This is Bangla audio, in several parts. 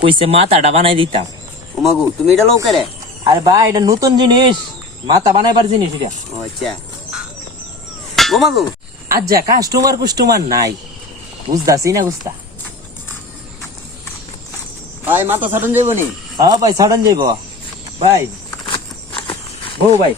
কইছে মাথাটা বানাই দিতাম। ও মাগু তুমি এটা লও করে? আরে ভাই এটা নতুন জিনিস, মাথা বানাইবার জিনিস এটা। ও আচ্ছা। ও মাগু আজ যা কাস্টমার নাই, বুঝতাছি না বুঝতা। ভাই মাথা ছাড়ন যাইব নি? হ্যাঁ ভাই সাডন যাইব ভাই। বউ ভাই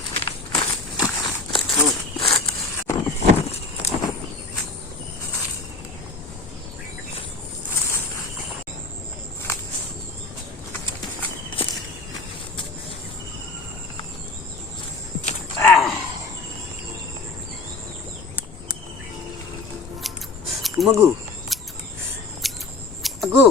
ও মাগু আগু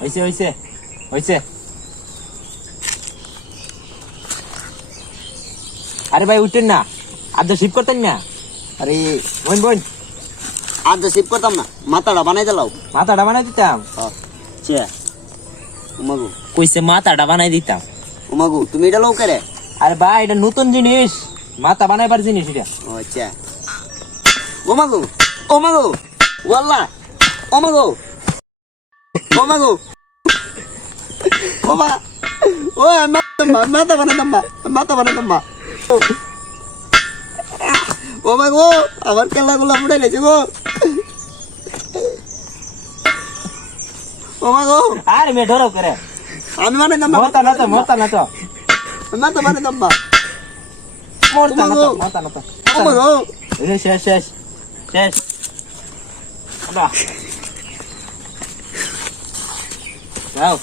হইছে হইছে হইছে। আরে ভাই উঠেন না, আজ শিফট করতেন না। আরে বোন বোন আর তো সেভ করতাম না, মাথাটা বানাই দিলাও। মাথাটা বানাই দিতাম। আচ্ছা। ও মাগু কইছে মাথাটা বানাই দিতাম। ও মাগু তুমি এটা লও করে? আরে ভাই এটা নতুন জিনিস, মাথা বানাইবার জিনিস এটা। ও আচ্ছা। ও মাগু ও মাগু ওয়াল্লা ও মাগু ও মাগু ও মা ও মাথা বানাইতাম মা, মাথা বানাইতাম মা। ও মাগু আমার খেলাগুলো উড়ে গেছে গো। ও মাগু আরে মে ধরো করে আমি বানাইতাম মা, মরতা না তো মরতা না তো মাথা বানাইতাম মা। মরতা না তো মরতা না তো। ও মাগু এই শেষ শেষ শেষ। না যাও